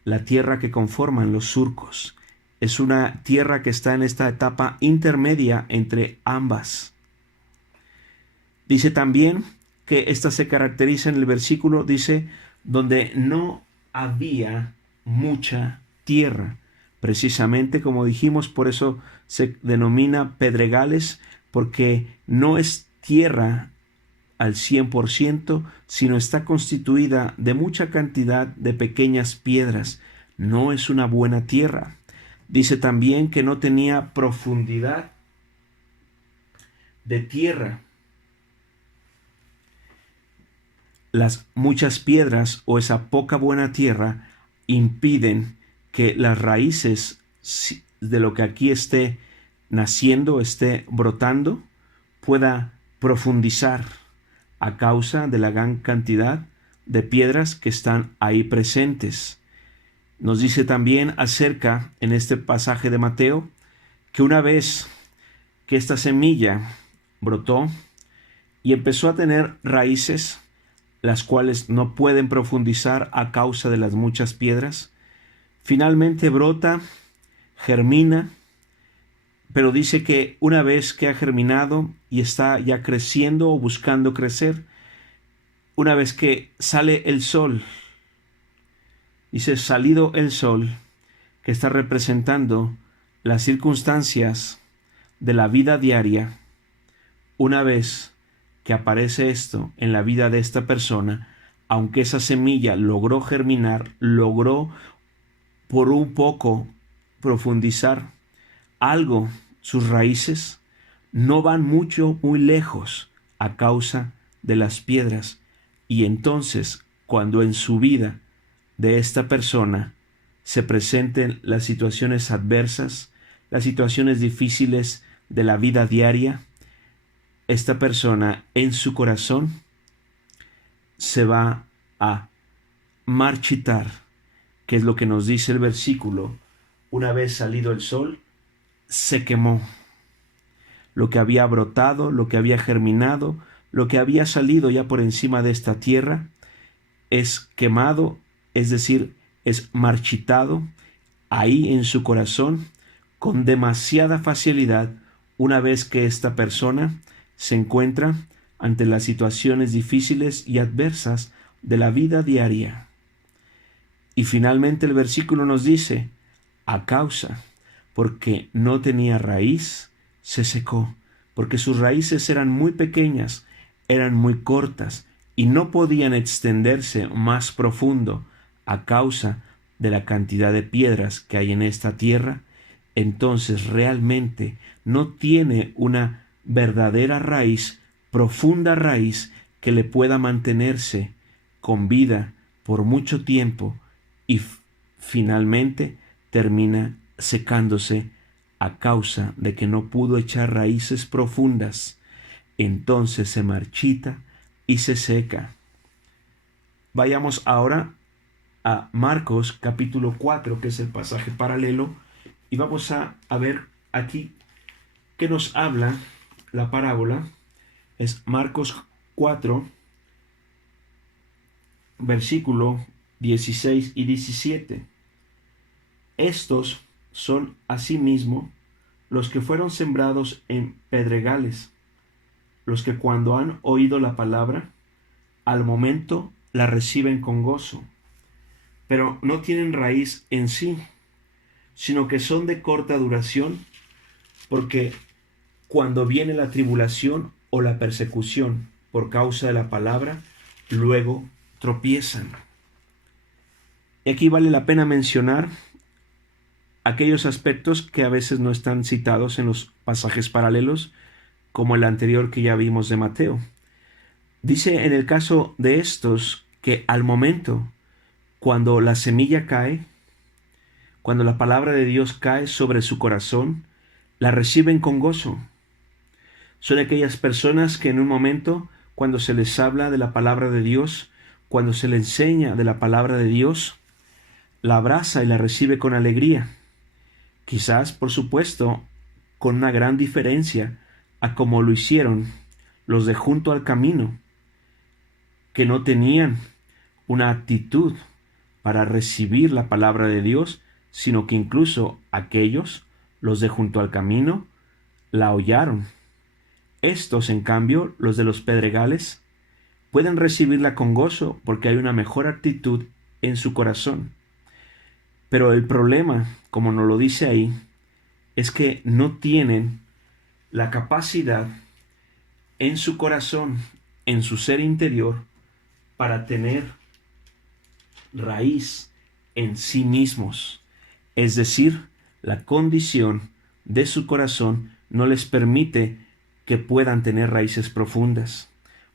la tierra que conforman los surcos. Es una tierra que está en esta etapa intermedia entre ambas. Dice también que esta se caracteriza en el versículo, dice, donde no había mucha tierra. Precisamente como dijimos, por eso se denomina pedregales, porque no es tierra al 100%, sino está constituida de mucha cantidad de pequeñas piedras. No es una buena tierra. Dice también que no tenía profundidad de tierra. Las muchas piedras o esa poca buena tierra impiden que las raíces de lo que aquí esté naciendo, esté brotando, pueda profundizar a causa de la gran cantidad de piedras que están ahí presentes. Nos dice también acerca, en este pasaje de Mateo, que una vez que esta semilla brotó y empezó a tener raíces, las cuales no pueden profundizar a causa de las muchas piedras, finalmente brota, germina, pero dice que una vez que ha germinado y está ya creciendo o buscando crecer, una vez que sale el sol, dice salido el sol, que está representando las circunstancias de la vida diaria, una vez que aparece esto en la vida de esta persona, aunque esa semilla logró germinar, logró por un poco profundizar algo, sus raíces no van muy lejos a causa de las piedras. Y entonces, cuando en su vida de esta persona se presenten las situaciones adversas, las situaciones difíciles de la vida diaria, esta persona en su corazón se va a marchitar, que es lo que nos dice el versículo. Una vez salido el sol, se quemó. Lo que había brotado, lo que había germinado, lo que había salido ya por encima de esta tierra, es quemado, es decir, es marchitado ahí en su corazón con demasiada facilidad una vez que esta persona se encuentra ante las situaciones difíciles y adversas de la vida diaria. Y finalmente el versículo nos dice, a causa, porque no tenía raíz, se secó, porque sus raíces eran muy pequeñas, eran muy cortas, y no podían extenderse más profundo a causa de la cantidad de piedras que hay en esta tierra. Entonces realmente no tiene una verdadera raíz, profunda raíz, que le pueda mantenerse con vida por mucho tiempo y finalmente termina secándose a causa de que no pudo echar raíces profundas. Entonces se marchita y se seca. Vayamos ahora a Marcos capítulo 4, que es el pasaje paralelo, y vamos a ver aquí que nos habla la parábola. Es Marcos 4, versículo 16 y 17. Estos son asimismo los que fueron sembrados en pedregales, los que cuando han oído la palabra, al momento la reciben con gozo, pero no tienen raíz en sí, sino que son de corta duración, porque cuando viene la tribulación o la persecución por causa de la palabra, luego tropiezan. Y aquí vale la pena mencionar aquellos aspectos que a veces no están citados en los pasajes paralelos, como el anterior que ya vimos de Mateo. Dice en el caso de estos que al momento, cuando la semilla cae, cuando la palabra de Dios cae sobre su corazón, la reciben con gozo. Son aquellas personas que en un momento, cuando se les habla de la palabra de Dios, cuando se les enseña de la palabra de Dios, la abraza y la recibe con alegría. Quizás, por supuesto, con una gran diferencia a como lo hicieron los de junto al camino, que no tenían una actitud para recibir la palabra de Dios, sino que incluso aquellos, los de junto al camino, la hollaron. Estos, en cambio, los de los pedregales, pueden recibirla con gozo porque hay una mejor actitud en su corazón. Pero el problema, como nos lo dice ahí, es que no tienen la capacidad en su corazón, en su ser interior, para tener raíz en sí mismos. Es decir, la condición de su corazón no les permite que puedan tener raíces profundas.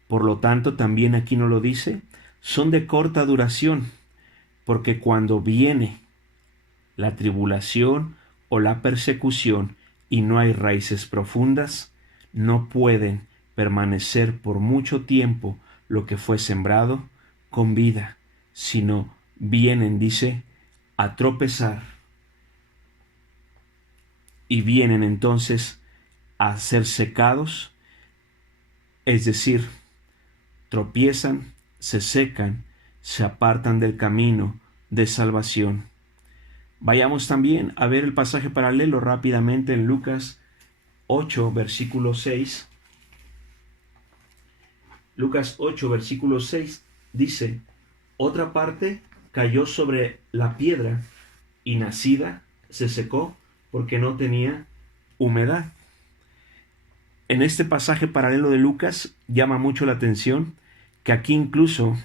Por lo tanto, también aquí nos lo dice, son de corta duración, porque cuando viene la tribulación o la persecución y no hay raíces profundas, no pueden permanecer por mucho tiempo lo que fue sembrado con vida, sino vienen, dice, a tropezar y vienen entonces a ser secados, es decir, tropiezan, se secan, se apartan del camino de salvación. Vayamos también a ver el pasaje paralelo rápidamente en Lucas 8, versículo 6. Lucas 8, versículo 6 dice, otra parte cayó sobre la piedra y nacida se secó porque no tenía humedad. En este pasaje paralelo de Lucas llama mucho la atención que aquí incluso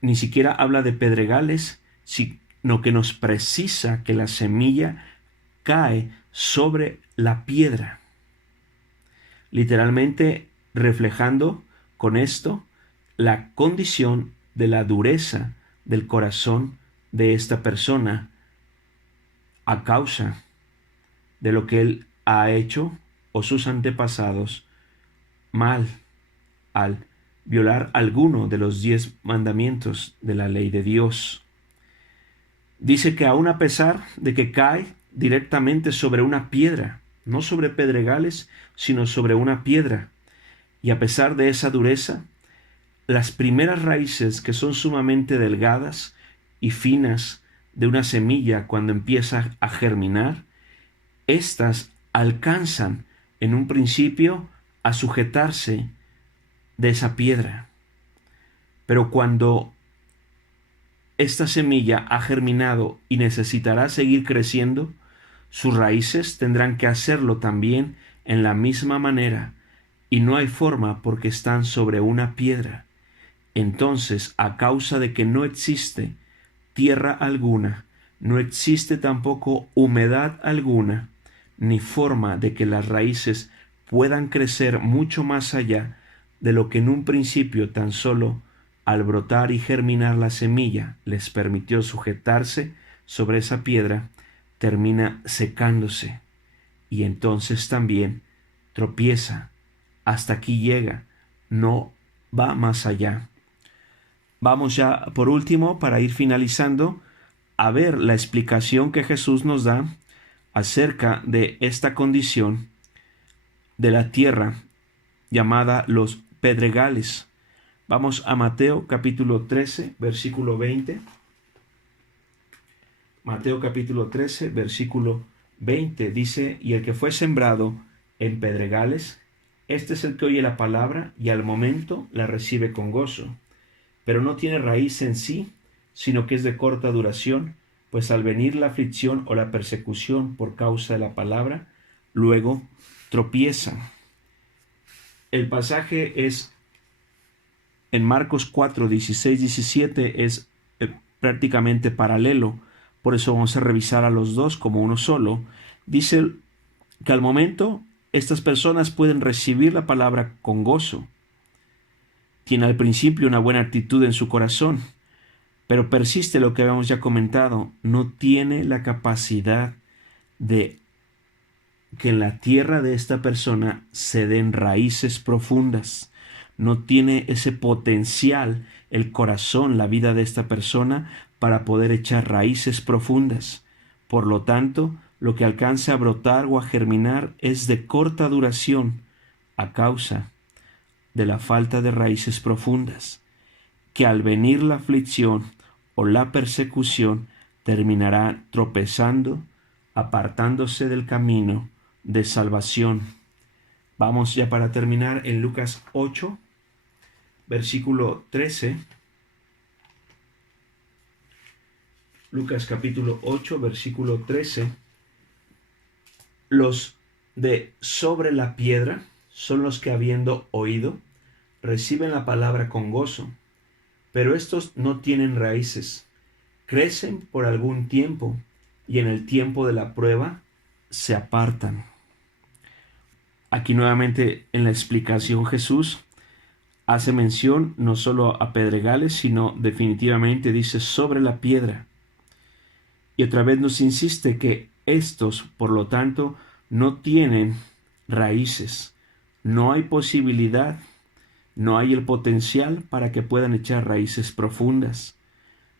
ni siquiera habla de pedregales, sino que nos precisa que la semilla cae sobre la piedra, literalmente reflejando con esto la condición de la dureza del corazón de esta persona a causa de lo que él ha hecho o sus antepasados mal al violar alguno de los 10 mandamientos de la ley de Dios. Dice que aun a pesar de que cae directamente sobre una piedra, no sobre pedregales, sino sobre una piedra, y a pesar de esa dureza, las primeras raíces que son sumamente delgadas y finas de una semilla cuando empieza a germinar, estas alcanzan en un principio a sujetarse de esa piedra. Pero cuando esta semilla ha germinado y necesitará seguir creciendo, sus raíces tendrán que hacerlo también en la misma manera, y no hay forma porque están sobre una piedra. Entonces, a causa de que no existe tierra alguna, no existe tampoco humedad alguna, ni forma de que las raíces puedan crecer mucho más allá de lo que en un principio tan solo al brotar y germinar la semilla les permitió sujetarse sobre esa piedra, termina secándose y entonces también tropieza. Hasta aquí llega, no va más allá. Vamos ya por último, para ir finalizando, a ver la explicación que Jesús nos da acerca de esta condición de la tierra llamada los pedregales. Vamos a Mateo capítulo 13, versículo 20. Mateo capítulo 13, versículo 20 dice, y el que fue sembrado en pedregales, este es el que oye la palabra y al momento la recibe con gozo, pero no tiene raíz en sí, sino que es de corta duración, pues al venir la aflicción o la persecución por causa de la palabra, luego tropieza. El pasaje es en Marcos 4, 16, 17, es prácticamente paralelo, por eso vamos a revisar a los dos como uno solo. Dice que al momento estas personas pueden recibir la palabra con gozo. Tiene al principio una buena actitud en su corazón, pero persiste lo que habíamos ya comentado, no tiene la capacidad de que en la tierra de esta persona se den raíces profundas. No tiene ese potencial, el corazón, la vida de esta persona para poder echar raíces profundas. Por lo tanto, lo que alcanza a brotar o a germinar es de corta duración a causa de la falta de raíces profundas, que al venir la aflicción o la persecución terminará tropezando, apartándose del camino de salvación. Vamos ya para terminar en Lucas 8, versículo 13. Lucas capítulo 8, versículo 13. Los de sobre la piedra son los que, habiendo oído, reciben la palabra con gozo, pero estos no tienen raíces, crecen por algún tiempo y en el tiempo de la prueba se apartan. Aquí nuevamente en la explicación Jesús hace mención no solo a pedregales, sino definitivamente dice sobre la piedra. Y otra vez nos insiste que estos, por lo tanto, no tienen raíces. No hay posibilidad, no hay el potencial para que puedan echar raíces profundas.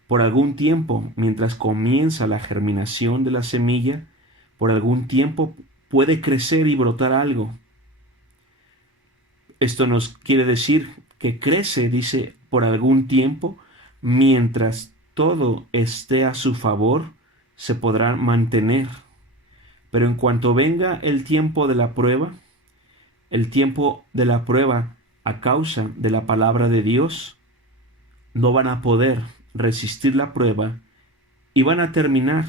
Por algún tiempo, mientras comienza la germinación de la semilla, por algún tiempo puede crecer y brotar algo. Esto nos quiere decir que crece, dice, por algún tiempo, mientras todo esté a su favor, se podrá mantener. Pero en cuanto venga el tiempo de la prueba, el tiempo de la prueba a causa de la palabra de Dios, no van a poder resistir la prueba y van a terminar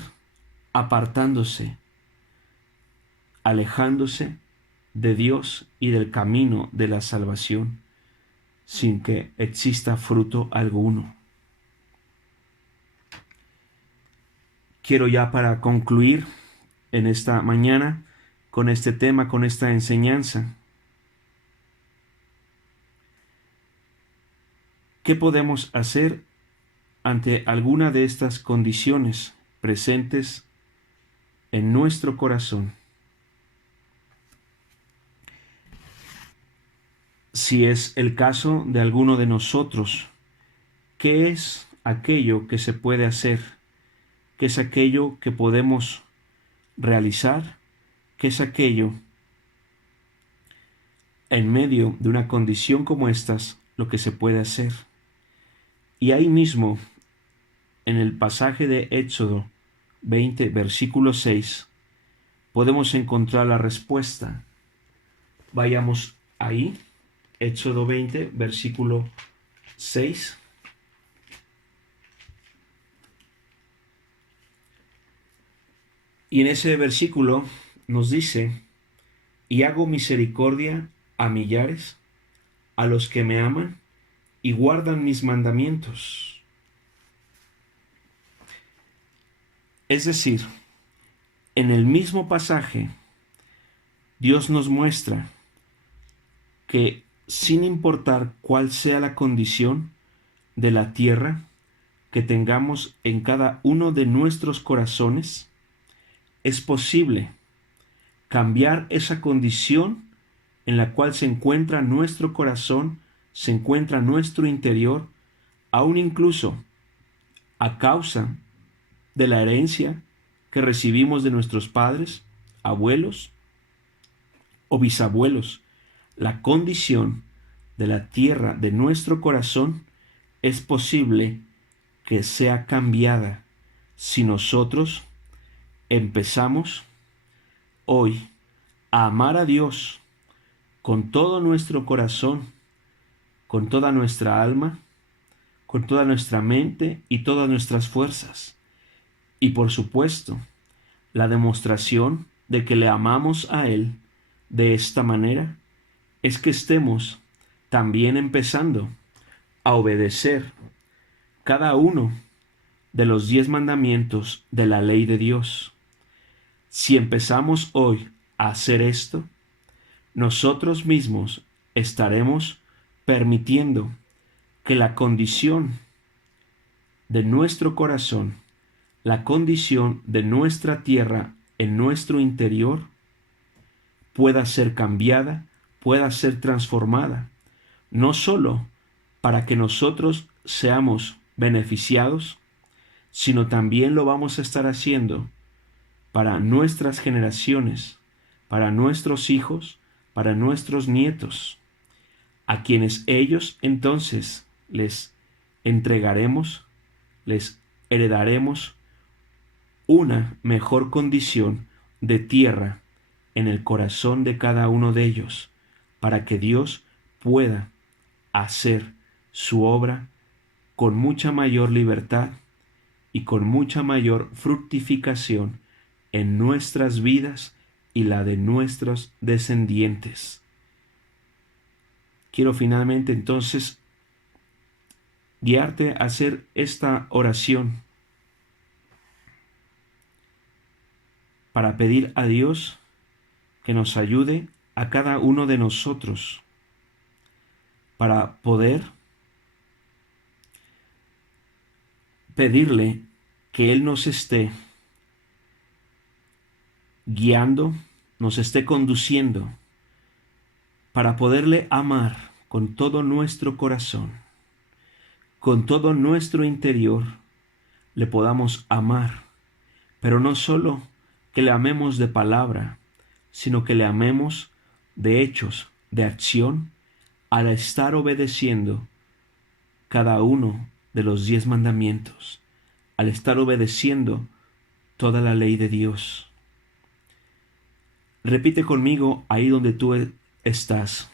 apartándose, alejándose de Dios y del camino de la salvación, sin que exista fruto alguno. Quiero ya para concluir en esta mañana con este tema, con esta enseñanza. ¿Qué podemos hacer ante alguna de estas condiciones presentes en nuestro corazón? Si es el caso de alguno de nosotros, ¿qué es aquello que se puede hacer? ¿Qué es aquello que podemos realizar? ¿Qué es aquello en medio de una condición como estas, lo que se puede hacer? Y ahí mismo, en el pasaje de Éxodo 20, versículo 6, podemos encontrar la respuesta. Vayamos ahí, Éxodo 20, versículo 6. Y en ese versículo nos dice: y hago misericordia a millares, a los que me aman y guardan mis mandamientos. Es decir, en el mismo pasaje, Dios nos muestra que sin importar cuál sea la condición de la tierra que tengamos en cada uno de nuestros corazones, es posible cambiar esa condición en la cual se encuentra nuestro corazón, se encuentra nuestro interior, aún incluso a causa de la herencia que recibimos de nuestros padres, abuelos o bisabuelos. La condición de la tierra de nuestro corazón es posible que sea cambiada si nosotros empezamos hoy a amar a Dios con todo nuestro corazón, con toda nuestra alma, con toda nuestra mente y todas nuestras fuerzas. Y por supuesto, la demostración de que le amamos a Él de esta manera es que estemos también empezando a obedecer cada uno de los 10 mandamientos de la ley de Dios. Si empezamos hoy a hacer esto, nosotros mismos estaremos permitiendo que la condición de nuestro corazón, la condición de nuestra tierra en nuestro interior pueda ser cambiada, pueda ser transformada, no solo para que nosotros seamos beneficiados, sino también lo vamos a estar haciendo para nuestras generaciones, para nuestros hijos, para nuestros nietos, a quienes ellos entonces les entregaremos, les heredaremos una mejor condición de tierra en el corazón de cada uno de ellos, para que Dios pueda hacer su obra con mucha mayor libertad y con mucha mayor fructificación en nuestras vidas y la de nuestros descendientes. Quiero finalmente entonces guiarte a hacer esta oración para pedir a Dios que nos ayude a cada uno de nosotros para poder pedirle que Él nos esté guiando, nos esté conduciendo para poderle amar con todo nuestro corazón, con todo nuestro interior, le podamos amar, pero no solo que le amemos de palabra, sino que le amemos de hechos, de acción, al estar obedeciendo cada uno de los 10 mandamientos, al estar obedeciendo toda la ley de Dios. Repite conmigo ahí donde tú estás.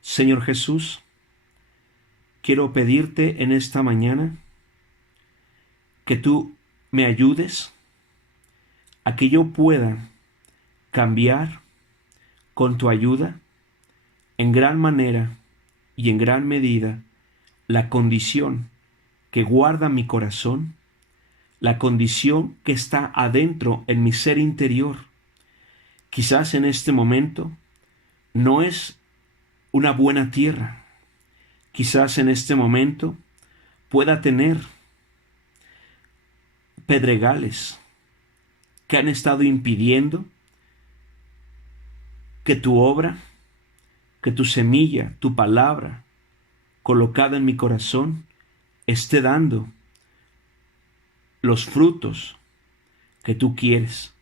Señor Jesús, quiero pedirte en esta mañana que tú me ayudes a que yo pueda cambiar con tu ayuda en gran manera y en gran medida la condición que guarda mi corazón, la condición que está adentro en mi ser interior. Quizás en este momento no es una buena tierra. Quizás en este momento pueda tener pedregales que han estado impidiendo que tu obra, que tu semilla, tu palabra colocada en mi corazón esté dando los frutos que tú quieres.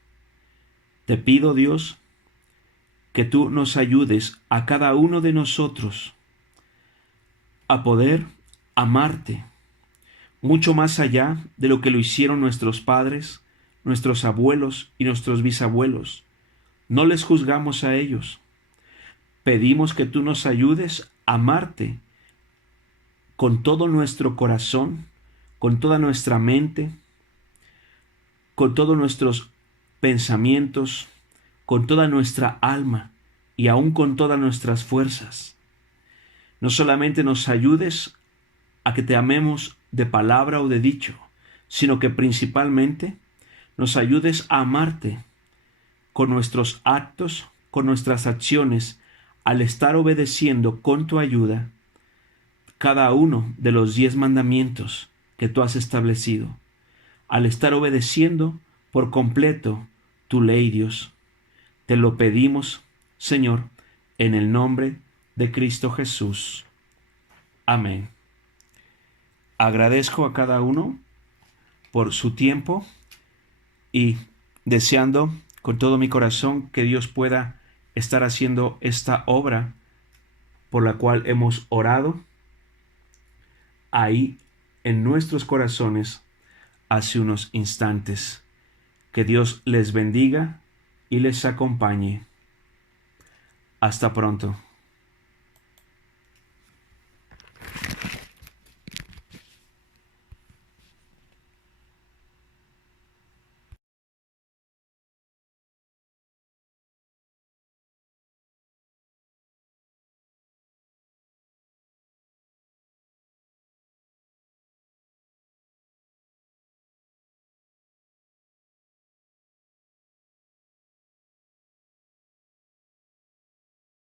Te pido, Dios, que tú nos ayudes a cada uno de nosotros a poder amarte mucho más allá de lo que lo hicieron nuestros padres, nuestros abuelos y nuestros bisabuelos. No les juzgamos a ellos. Pedimos que tú nos ayudes a amarte con todo nuestro corazón, con toda nuestra mente, con todos nuestros pensamientos, con toda nuestra alma y aún con todas nuestras fuerzas. No solamente nos ayudes a que te amemos de palabra o de dicho, sino que principalmente nos ayudes a amarte con nuestros actos, con nuestras acciones, al estar obedeciendo con tu ayuda cada uno de los 10 mandamientos que tú has establecido, al estar obedeciendo por completo tu ley, Dios. Te lo pedimos, Señor, en el nombre de Cristo Jesús. Amén. Agradezco a cada uno por su tiempo y deseando con todo mi corazón que Dios pueda estar haciendo esta obra por la cual hemos orado ahí en nuestros corazones hace unos instantes. Que Dios les bendiga y les acompañe. Hasta pronto.